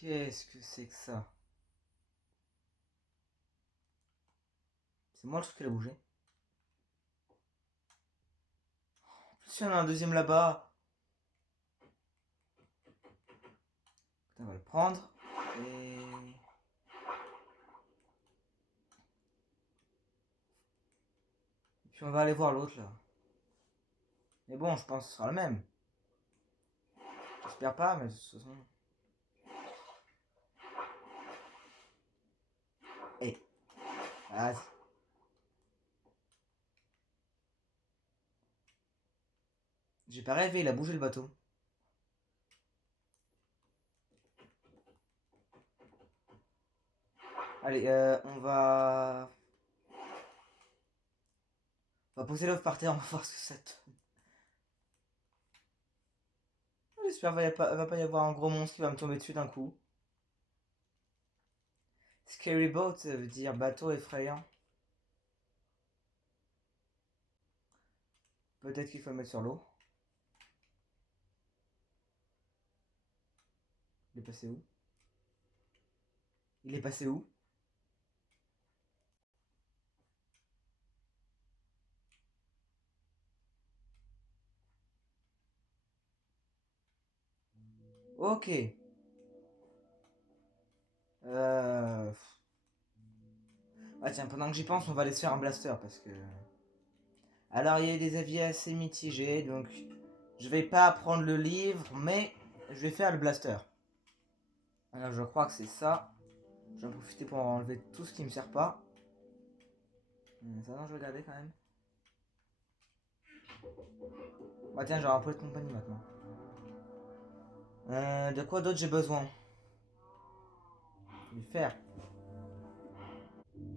Qu'est-ce que c'est que ça? C'est moi le truc qui a bougé. En plus, il y en a un deuxième là-bas. On va le prendre. Et... puis on va aller voir l'autre là. Mais bon, je pense que ce sera le même. J'espère pas, mais de toute façon... Hey, vas-y. J'ai pas rêvé, il a bougé le bateau. Allez, on va poser l'œuf par terre, on va voir ce que ça donne. J'espère qu'il va pas y avoir un gros monstre qui va me tomber dessus d'un coup. Scary boat, ça veut dire bateau effrayant. Peut-être qu'il faut le mettre sur l'eau. Il est passé où? Il est passé où? Ok. Ah tiens, pendant que j'y pense, on va aller se faire un blaster parce que... Alors, il y a eu des avis assez mitigés, donc je vais pas prendre le livre, mais je vais faire le blaster. Alors, je crois que c'est ça. Je vais en profiter pour enlever tout ce qui me sert pas. Ça, non, je vais garder quand même. Bah tiens, j'aurai un peu de compagnie maintenant. De quoi d'autre j'ai besoin? Je vais faire.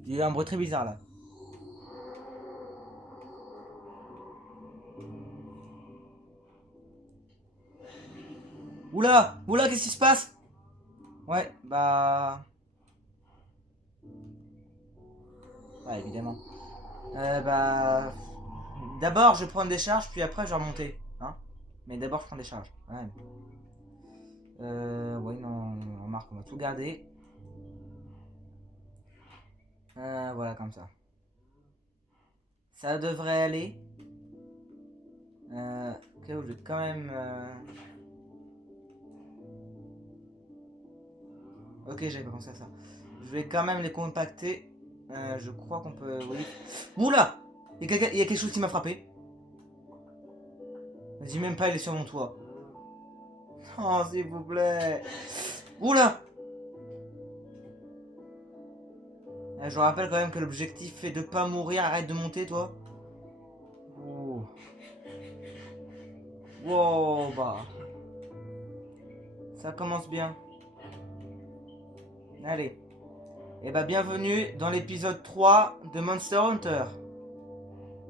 Il y a un bruit très bizarre là. Oula! Oula, qu'est-ce qui se passe? Ouais, bah... Ouais, évidemment. Bah... D'abord, je prends des charges, puis après, je vais remonter. Hein? Mais d'abord, je prends des charges. Ouais. Ouais, non, remarque, on va tout garder. Voilà, comme ça. Ça devrait aller. Ok, je vais quand même... Ok, j'avais pas pensé à ça. Je vais quand même les compacter. Je crois qu'on peut... Oui. Oula! Il y a quelque chose qui m'a frappé. Dis même pas, il est sur mon toit. Oh, s'il vous plaît. Oula! Je vous rappelle quand même que l'objectif est de pas mourir. Arrête de monter, toi. Oh. Wow, bah. Ça commence bien. Allez. Et bah, bienvenue dans l'épisode 3 de Monster Hunter.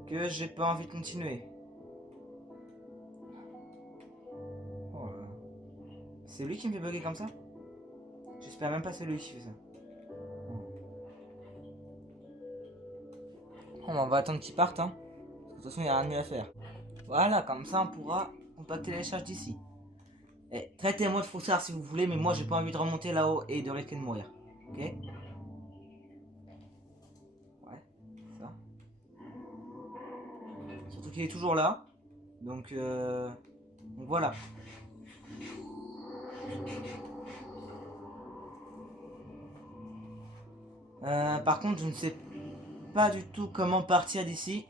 Que j'ai pas envie de continuer. Oh là là. C'est lui qui me fait bugger comme ça? J'espère même pas c'est lui qui fait ça. Bon, on va attendre qu'il parte, hein. De toute façon, il n'y a rien de mieux à faire. Voilà, comme ça, on pourra compacter les charges d'ici. Et traitez-moi de froussard si vous voulez, mais moi, j'ai pas envie de remonter là-haut et de risquer de mourir. Ok? Ouais, ça. Surtout qu'il est toujours là. Donc voilà. Par contre, je ne sais pas du tout comment partir d'ici.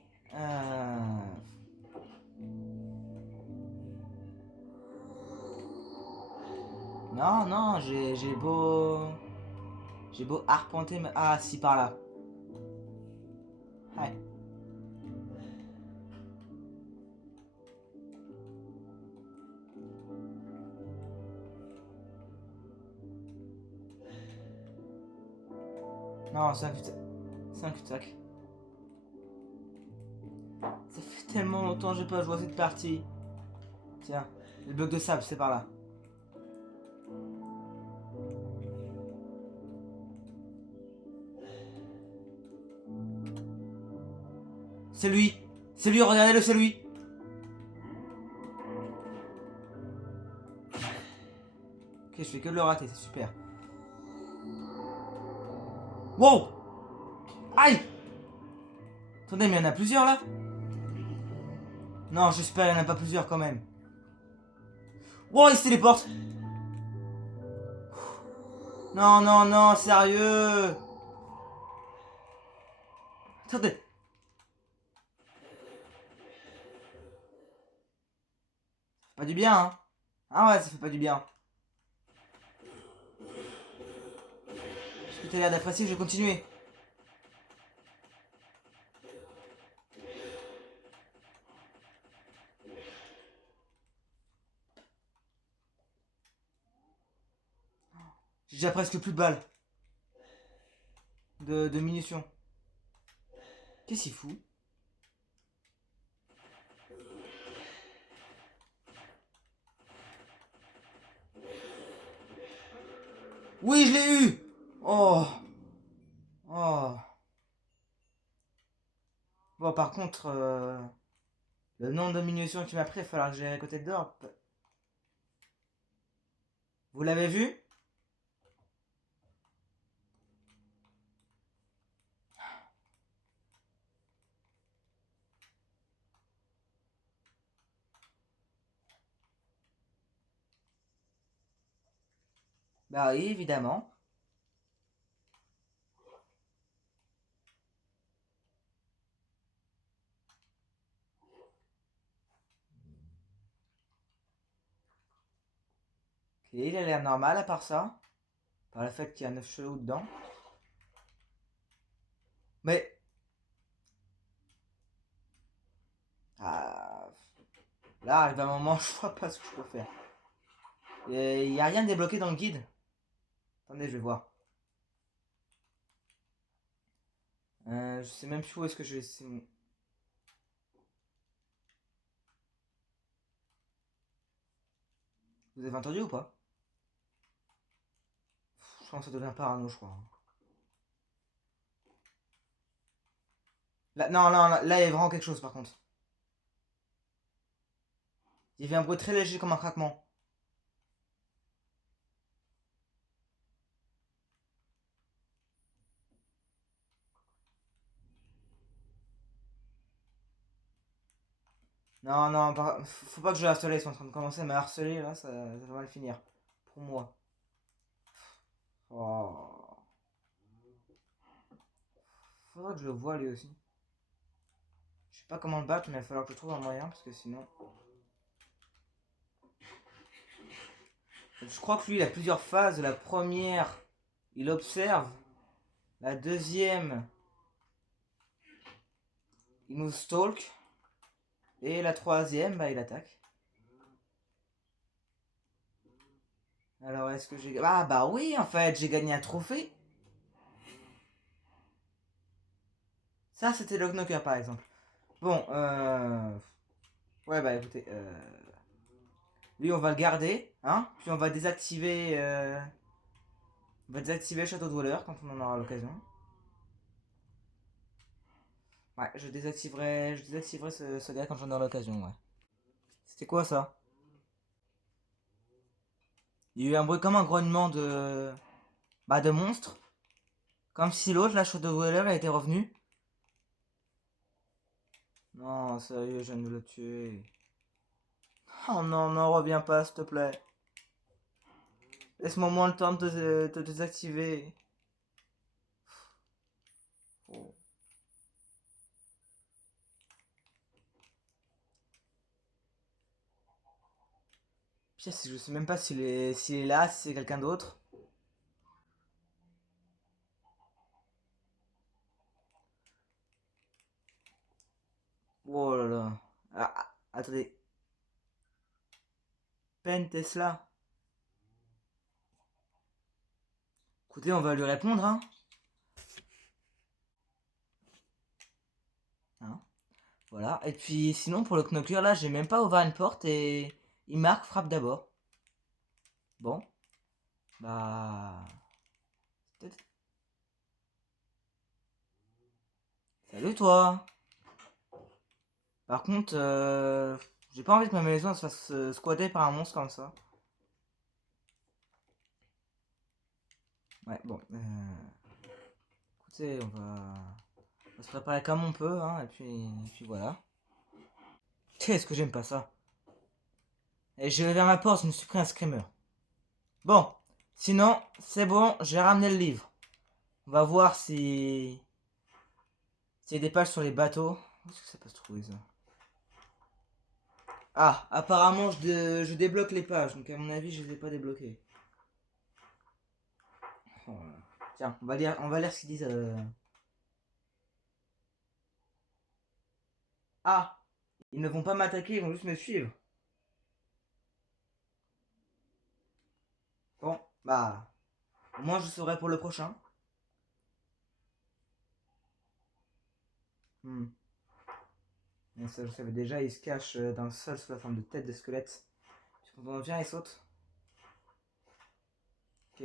Non, non, j'ai beau... J'ai beau arpenter... Ah, si, par là. Ouais. Non, c'est un cul-de-sac. C'est un cul-de-sac. Ça fait tellement longtemps que j'ai pas joué à cette partie. Tiens, le bloc de sable, c'est par là. C'est lui. C'est lui, regardez-le, c'est lui. Ok, je fais que de le rater, c'est super. Wow! Aïe! Attendez, mais il y en a plusieurs là? Non, j'espère qu'il n'y en a pas plusieurs quand même. Wow, il se téléporte! Non, non, non, sérieux! Attendez. Pas du bien, hein? Ah ouais, ça fait pas du bien. Parce que t'as l'air d'apprécier, je vais continuer. J'ai déjà presque plus de balles. De munitions. Qu'est-ce qu'il fout? Oui, je l'ai eu! Oh! Oh! Bon, par contre, le nombre de munitions qu'il m'a pris, il va falloir que j'aille à côté de dehors. Vous l'avez vu? Bah oui, évidemment. Ok, il a l'air normal à part ça. Par le fait qu'il y a un œuf chelou dedans. Mais... Ah, là, arrive un moment, je vois pas ce que je peux faire. Il n'y a rien débloqué dans le guide. Attendez, je vais voir. Je sais même plus où est-ce que je vais... Vous avez entendu ou pas? Je pense que ça devient parano, je crois. Là, non, non, là, il y a vraiment quelque chose par contre. Il y avait un bruit très léger comme un craquement. Non, non, faut pas que je harcèle, ils sont en train de commencer à me harceler, là, ça va mal finir. Pour moi. Oh. Faudrait que je le voie lui aussi. Je sais pas comment le battre, mais il va falloir que je trouve un moyen, parce que sinon... Je crois que lui, il a plusieurs phases. La première, il observe. La deuxième, il nous stalk. Et la troisième, bah, il attaque. Alors, est-ce que j'ai... Ah, bah oui, en fait, j'ai gagné un trophée. Ça, c'était le knocker, par exemple. Bon, ouais, bah écoutez, lui, on va le garder, hein. Puis on va désactiver... On va désactiver Shadow Dweller quand on en aura l'occasion. Ouais, je désactiverai ce gars quand j'en aurai l'occasion, ouais. C'était quoi ça? Il y a eu un bruit comme un grognement de... Bah de monstre. Comme si l'autre, la Shadow Dweller, a été revenu. Non, sérieux, je viens de le tuer. Oh non, non, reviens pas, s'il te plaît. Laisse-moi moins le temps de te désactiver. Oh. Pire, je sais même pas s'il est là, si c'est quelqu'un d'autre. Oh là là. Attendez. Pen Tesla. Écoutez, on va lui répondre, hein. Hein. Voilà. Et puis sinon, pour le Knocker, là, j'ai même pas ouvert une porte et il marque frappe d'abord. Bon. Bah. Salut toi. Par contre, j'ai pas envie que ma maison se fasse squatter par un monstre comme ça. Ouais, bon. Écoutez, on va se préparer comme on peut, hein, et puis voilà. Qu'est-ce que j'aime pas ça? Et je vais vers ma porte, je me suis pris un screamer. Bon, sinon, c'est bon, j'ai ramené le livre. On va voir si... S'il y a des pages sur les bateaux. Où est-ce que ça peut se trouver, ça? Ah, apparemment, je débloque les pages, donc à mon avis, je les ai pas débloquées. Oh là là. Tiens, on va lire ce qu'ils disent. Ah, ils ne vont pas m'attaquer, ils vont juste me suivre. Bon, bah, au moins je saurai pour le prochain. Hmm. Et ça, je savais déjà, il se cache dans le sol sous la forme de tête de squelette. Tu comprends bien, il saute. Ok.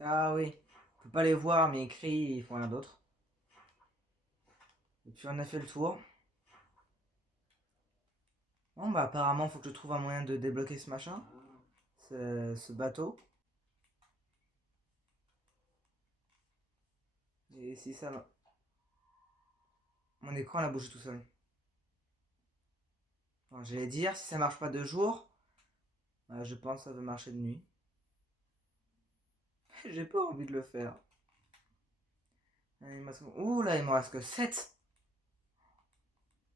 Ah oui, on peut pas les voir, mais ils crient, ils font rien d'autre. Et puis on a fait le tour. Bon, bah, apparemment, faut que je trouve un moyen de débloquer ce machin. Ce bateau. Et si ça. Mon écran, il a bougé tout seul. Alors, j'allais dire, si ça marche pas de jour, bah, je pense que ça va marcher de nuit. J'ai pas envie de le faire. Ouh là, il me reste que 7.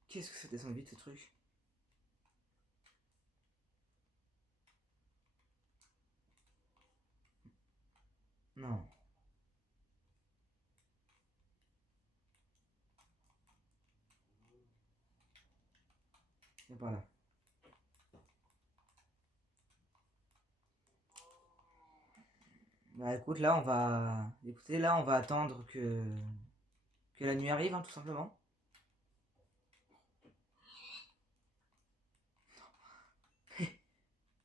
Qu'est-ce que ça descend vite ce truc? Non. C'est pas là. Bah écoute, là on va. Écoutez, là on va attendre que la nuit arrive, hein, tout simplement.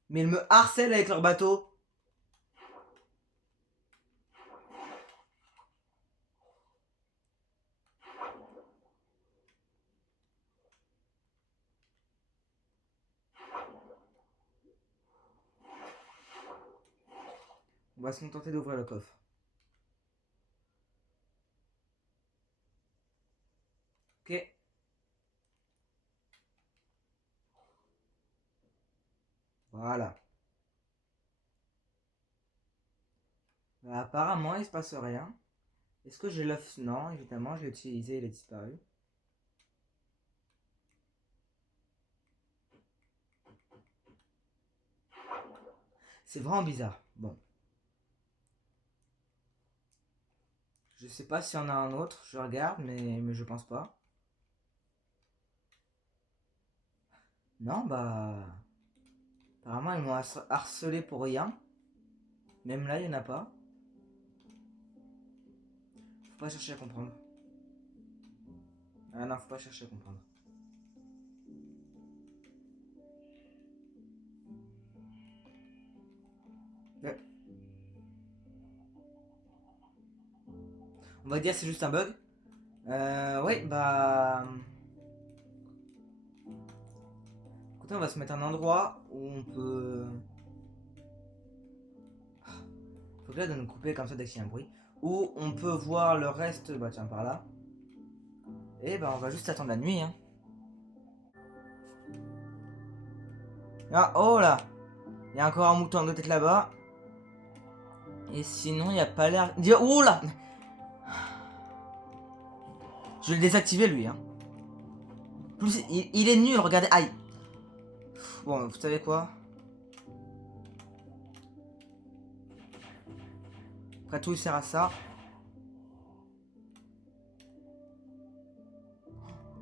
Mais ils me harcèlent avec leur bateau. On va se contenter d'ouvrir le coffre. Ok. Voilà. Bah, apparemment, il se passe rien. Est-ce que j'ai l'œuf? Non, évidemment, je l'ai utilisé, il a disparu. C'est vraiment bizarre. Bon. Je sais pas s'il y en a un autre, je regarde, mais je pense pas. Non, bah. Apparemment, ils m'ont harcelé pour rien. Même là, il n'y en a pas. Faut pas chercher à comprendre. Ah non, faut pas chercher à comprendre. Ouais. On va dire c'est juste un bug. Ouais, bah. Écoutez, on va se mettre à un endroit où on peut. Faut que là de nous couper comme ça dès qu'il y a un bruit. Où on peut voir le reste. Bah tiens, par là. Et bah on va juste attendre la nuit, hein. Ah, oh là! Il y a encore un mouton de tête là-bas. Et sinon, il n'y a pas l'air. Oh là! Je vais le désactiver lui, hein. Plus, il est nul, regardez. Aïe! Bon, vous savez quoi? Après tout, il sert à ça.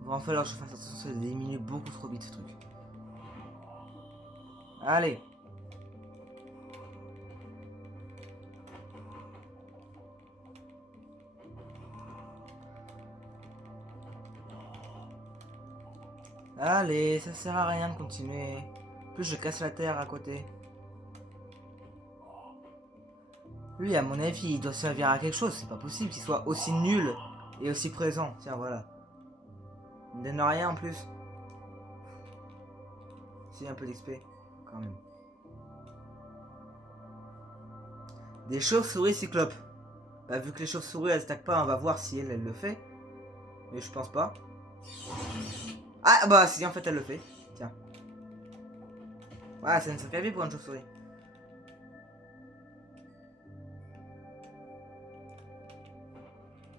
Il va falloir que je fasse attention, ça diminue beaucoup trop vite ce truc. Allez! Allez, ça sert à rien de continuer. En plus, je casse la terre à côté. Lui, à mon avis, il doit servir à quelque chose. C'est pas possible qu'il soit aussi nul et aussi présent. Tiens, voilà. Il ne donne rien en plus. Si, un peu d'XP, quand même. Des chauves-souris cyclopes. Bah, vu que les chauves-souris elles attaquent pas, on va voir si elle le fait. Mais je pense pas. Ah bah si, en fait elle le fait. Tiens. Ouais, c'est une sacrée vie pour une chauve-souris.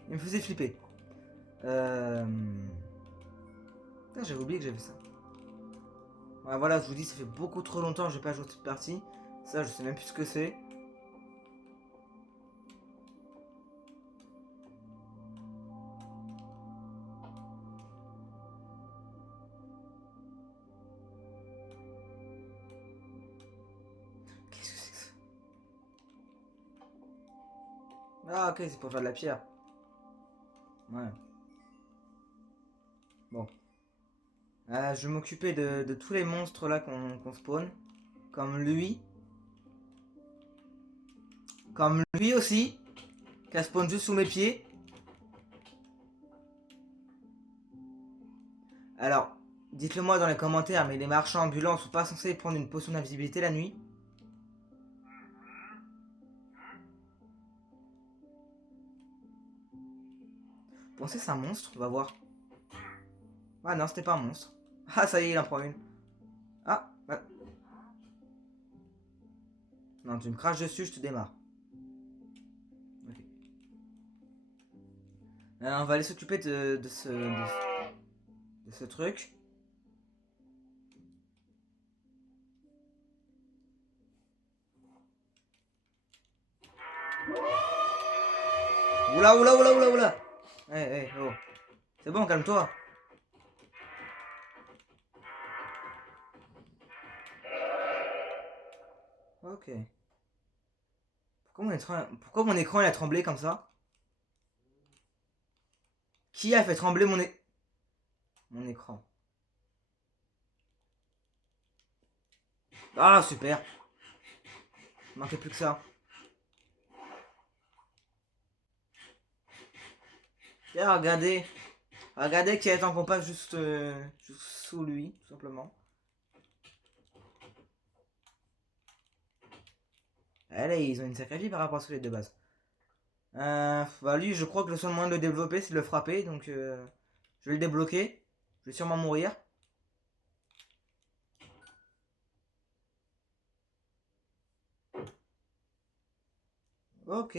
Il me faisait flipper. J'avais oublié que j'avais ça. Ouais, voilà, je vous dis, ça fait beaucoup trop longtemps que j'ai pas joué cette partie. Ça, je sais même plus ce que c'est. Qu'est-ce que c'est que ça? Ah, ok, c'est pour faire de la pierre. Ouais. Bon. Je vais m'occuper de tous les monstres là qu'on spawn. Comme lui. Comme lui aussi. Qui a spawn juste sous mes pieds. Alors, dites-le moi dans les commentaires, mais les marchands ambulants sont pas censés prendre une potion d'invisibilité la nuit? Pensez c'est un monstre? On va voir. Ah non, c'était pas un monstre. Ah, ça y est, il en prend une. Ah, bah. Non, tu me craches dessus, je te démarre. Ok. On va aller s'occuper de ce truc. Oula, oula, oula, oula, oula. Oh. C'est bon, calme-toi. Ok. Pourquoi mon écran il a tremblé comme ça? Qui a fait trembler mon écran? Ah, super. Il manquait plus que ça. Tiens, regardez. Regardez qu'il y a un compas juste sous lui, tout simplement. Allez, ils ont une sacrée vie par rapport à celui de base. Bah lui, je crois que le seul moyen de le développer, c'est de le frapper. Donc, je vais le débloquer. Je vais sûrement mourir. Ok.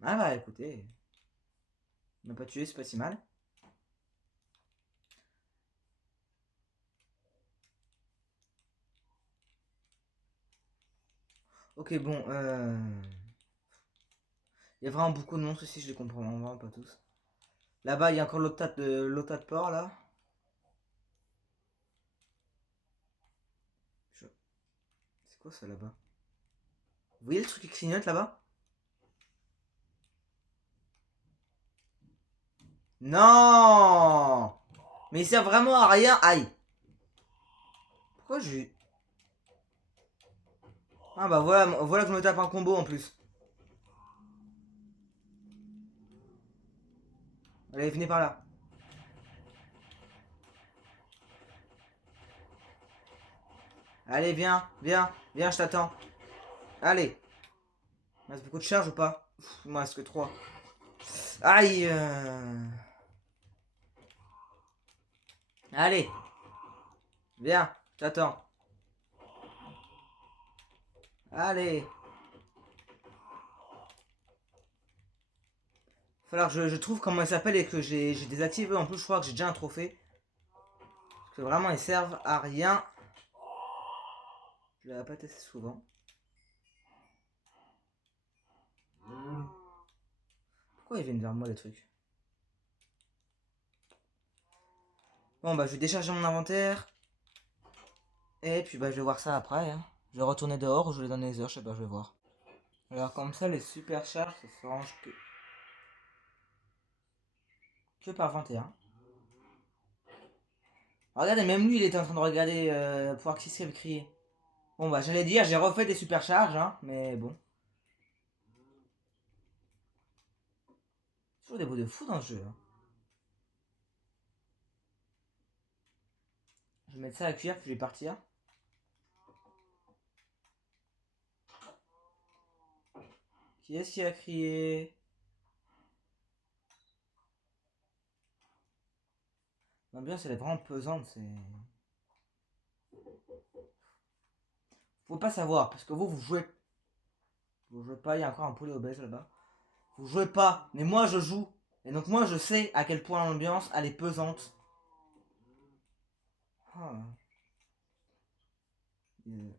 Ah bah écoutez. Il m'a pas tué, c'est pas si mal. Ok, bon. Il y a vraiment beaucoup de monstres ici, je les comprends vraiment pas tous. Là-bas, il y a encore l'autre tas de porc là. C'est quoi ça là-bas? Vous voyez le truc qui clignote là-bas? Non! Mais il sert vraiment à rien. Aïe! Pourquoi j'ai. Ah bah voilà, voilà que je me tape un combo en plus. Allez, venez par là. Allez, viens, viens, viens, je t'attends. Allez. Il me reste beaucoup de charge ou pas? Il me reste que 3. Aïe! Allez, viens, je t'attends. Allez. Falloir que je trouve comment il s'appelle et que j'ai désactivé. En plus, je crois que j'ai déjà un trophée. Parce que vraiment, ils servent à rien. Je l'avais pas testé souvent. Pourquoi ils viennent vers moi les trucs? Bon bah je vais décharger mon inventaire. Et puis bah je vais voir ça après. Hein. Je vais retourner dehors ou je vais dans les heures, je sais pas, je vais voir. Alors comme ça les supercharges ça se range que par 21. Regardez, même lui il était en train de regarder pour voir qui s'est crié. Bon bah j'allais dire j'ai refait des supercharges hein, mais bon. Toujours des bouts de fou dans le jeu. Hein. Je vais mettre ça à cuire puis je vais partir. Qui est-ce qui a crié? L'ambiance elle est vraiment pesante, c'est... Faut pas savoir, parce que vous jouez. Vous jouez pas, il y a encore un poulet obèse là-bas. Vous jouez pas, mais moi je joue. Et donc moi je sais à quel point l'ambiance elle est pesante. Ah. Je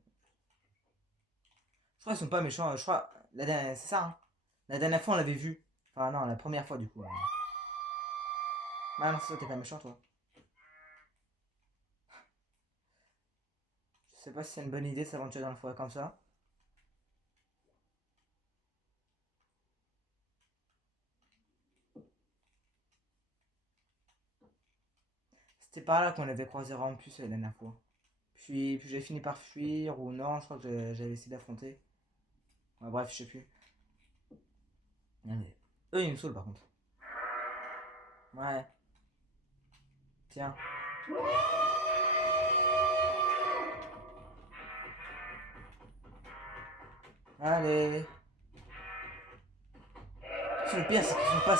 crois qu'ils sont pas méchants, je crois... C'est ça, hein. La dernière fois on l'avait vu. Enfin non, la première fois du coup. Ah non, c'est ça, t'es pas méchant toi. Je sais pas si c'est une bonne idée de s'aventurer dans le forêt comme ça. C'était par là qu'on avait croisé Rampus la dernière fois. Puis j'ai fini par fuir ou non, je crois que j'avais essayé d'affronter. Ouais, bref, je sais plus. Allez. Eux ils me saoulent par contre. Ouais. Tiens. Allez. Le pire c'est qu'ils sont pas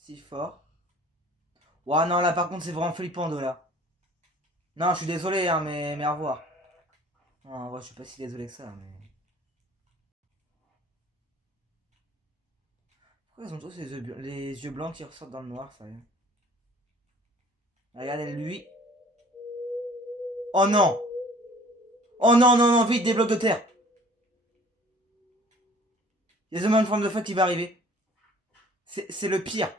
si forts. Ouah non là par contre c'est vraiment flippant de là. Non je suis désolé hein mais au revoir. Non ouais, je suis pas si désolé que ça mais... Pourquoi ils ont tous les yeux blancs qui ressortent dans le noir sérieux? Regardez lui. Oh non. Oh non non non vite des blocs de terre. Il y a une forme de feu qui va arriver. C'est le pire.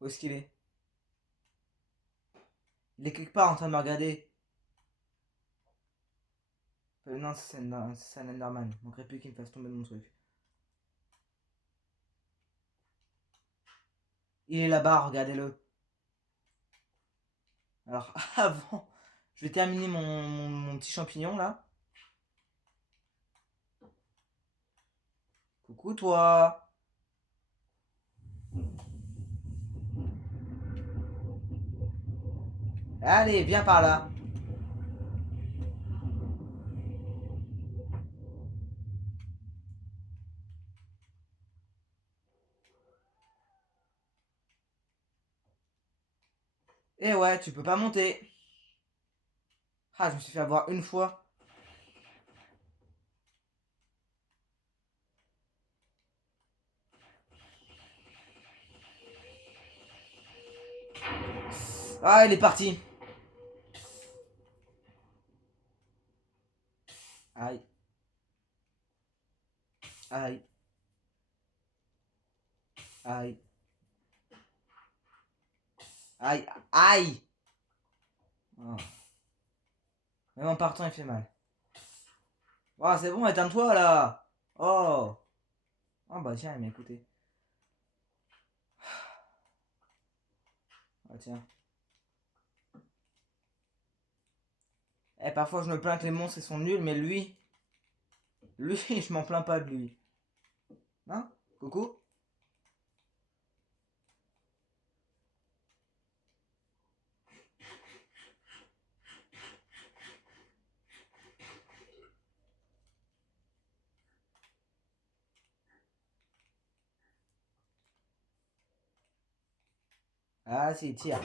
Où est-ce qu'il est? Il est quelque part en train de me regarder. Non, c'est un Enderman. Il manquerait plus qu'il me fasse tomber de mon truc. Il est là-bas, regardez-le. Alors, avant, je vais terminer mon petit champignon là. Coucou toi. Allez, viens par là. Eh ouais, tu peux pas monter. Ah, je me suis fait avoir une fois. Ah, il est parti. Aïe. Aïe. Aïe. Aïe. Aïe. Oh. Même en partant, il fait mal. Oh, c'est bon, éteins-toi là. Oh. Oh bah tiens, il m'a écouté. Ah tiens. Eh, parfois je me plains que les monstres ils sont nuls, mais lui, je m'en plains pas de lui. Hein? Coucou? Ah si, tire.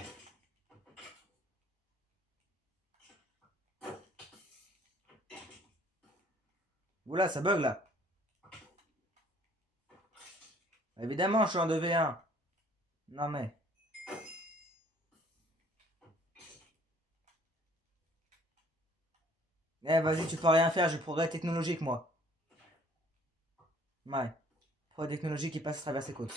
Oula, ça bug là. Évidemment, je suis en 2v1. Non mais. Eh, vas-y, tu peux rien faire, j'ai progrès technologique moi. Ouais. Progrès technologique qui passe à travers ses côtes.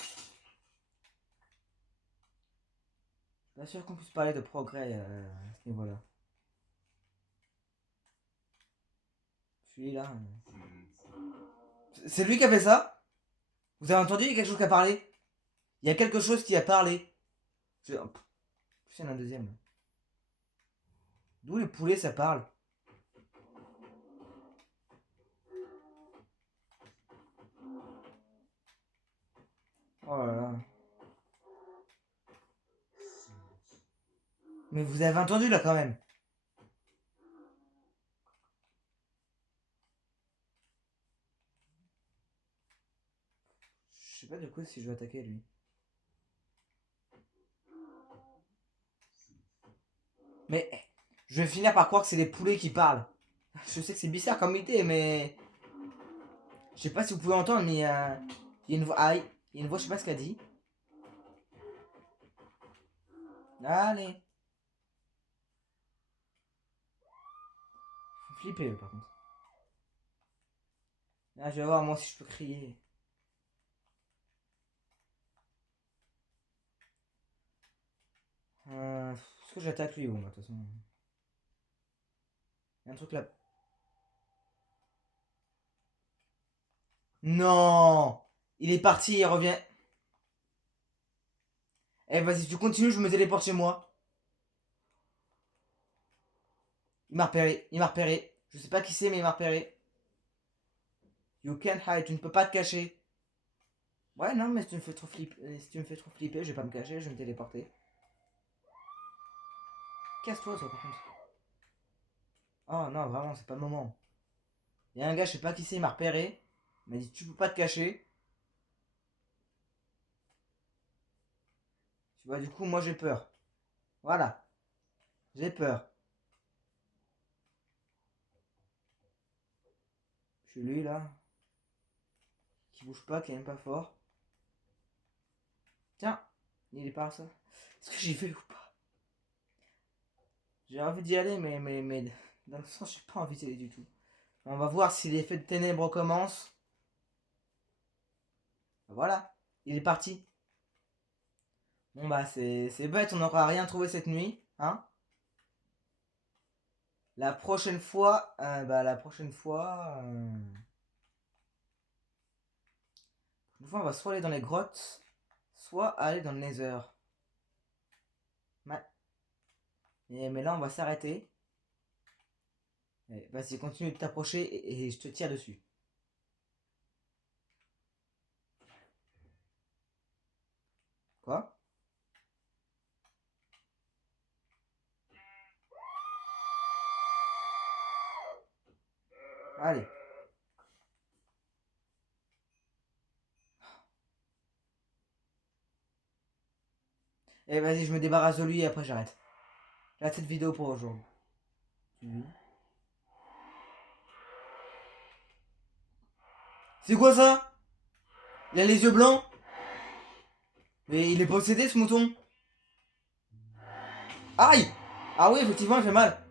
Je suis pas sûr qu'on puisse parler de progrès à ce niveau-là. Celui-là. C'est lui qui a fait ça? Vous avez entendu? Il y a quelque chose qui a parlé? Il y a quelque chose qui a parlé. Je... Oh, il y en a un deuxième. D'où les poulets ça parle? Oh là là. Mais vous avez entendu là quand même. Je sais pas du coup si je vais attaquer lui. Mais je vais finir par croire que c'est les poulets qui parlent. Je sais que c'est bizarre comme idée, mais je sais pas si vous pouvez entendre, mais il y a une voix. Ah, il y a une voix, je sais pas ce qu'elle dit. Allez. Faut flipper eux, par contre. Là, je vais voir moi si je peux crier. Est-ce que j'attaque lui ou moi de toute façon. Il y a un truc là. Non. Il est parti, il revient. Eh vas-y, tu continues, je me téléporte chez moi. Il m'a repéré, il m'a repéré. Je sais pas qui c'est, mais il m'a repéré. You can't hide, tu ne peux pas te cacher. Ouais, non, mais si tu me fais trop flipper, si tu me fais trop flipper, je vais pas me cacher, je vais me téléporter. Casse-toi, toi, par contre. Oh non, vraiment, c'est pas le moment. Il y a un gars, je sais pas qui c'est, il m'a repéré. Il m'a dit, tu peux pas te cacher. Tu vois, du coup, moi j'ai peur. Voilà, j'ai peur. Je suis lui là, qui bouge pas, qui est même pas fort. Tiens, il est par ça. Est-ce que j'y vais ou pas? J'ai envie d'y aller, mais dans le sens, j'ai pas envie d'y aller du tout. On va voir si l'effet de ténèbres commence. Voilà, il est parti. Bon bah c'est bête, on n'aura rien trouvé cette nuit, hein. La prochaine fois, une fois on va soit aller dans les grottes, soit aller dans le Nether. Ouais. Mais là on va s'arrêter. Vas-y, continue de t'approcher et je te tire dessus. Quoi? Allez. Et vas-y, je me débarrasse de lui et après j'arrête. J'arrête cette vidéo pour aujourd'hui. C'est quoi ça? Il a les yeux blancs? Mais il est possédé ce mouton? Aïe! Ah oui, effectivement, il fait mal.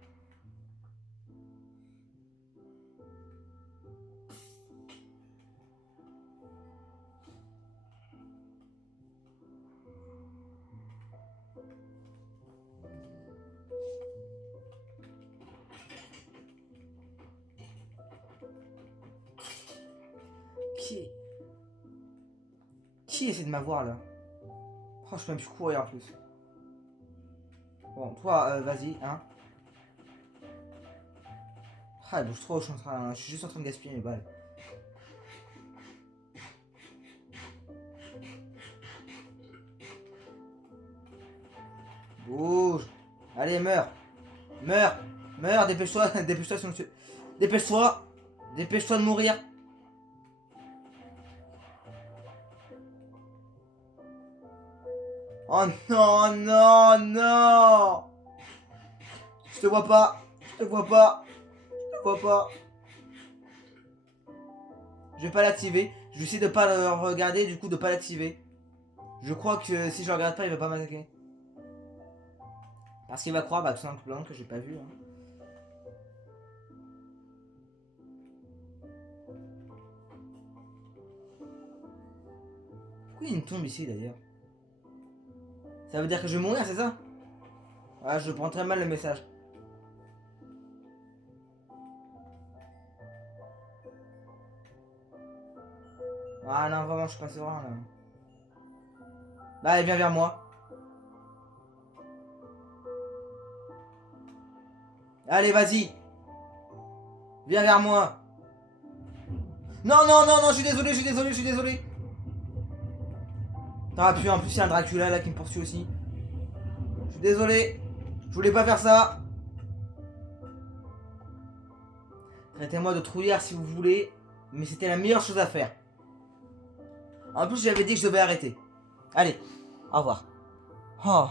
Qui Qui essaie de m'avoir là? Oh, je peux même plus courir en plus. Bon, toi, vas-y, hein. Ah, il bouge trop, je suis juste en train de gaspiller mes balles. Bouge. Allez, meurs. Meurs. Meurs, dépêche-toi, dépêche-toi, sinon tu... Dépêche-toi. Dépêche-toi de mourir. Oh non, non, non. Je te vois pas. Je te vois pas. Je te vois pas. Je vais pas l'activer. Je vais essayer de pas le regarder, du coup de pas l'activer. Je crois que si je le regarde pas, il va pas m'attaquer. Parce qu'il va croire, tout simplement, que j'ai pas vu. Hein. Pourquoi il y a une tombe ici d'ailleurs? Ça veut dire que je vais mourir, c'est ça? Ah, je prends très mal le message. Ah non, vraiment, je suis pas serein là. Bah, il vient vers moi. Allez, vas-y. Viens vers moi. Non, non, non, non, je suis désolé, je suis désolé, je suis désolé. T'aurais pu, en plus, il y a un Dracula là qui me poursuit aussi. Je suis désolé. Je voulais pas faire ça. Traitez-moi de trouillard si vous voulez, mais c'était la meilleure chose à faire. En plus, j'avais dit que je devais arrêter. Allez, au revoir. Oh.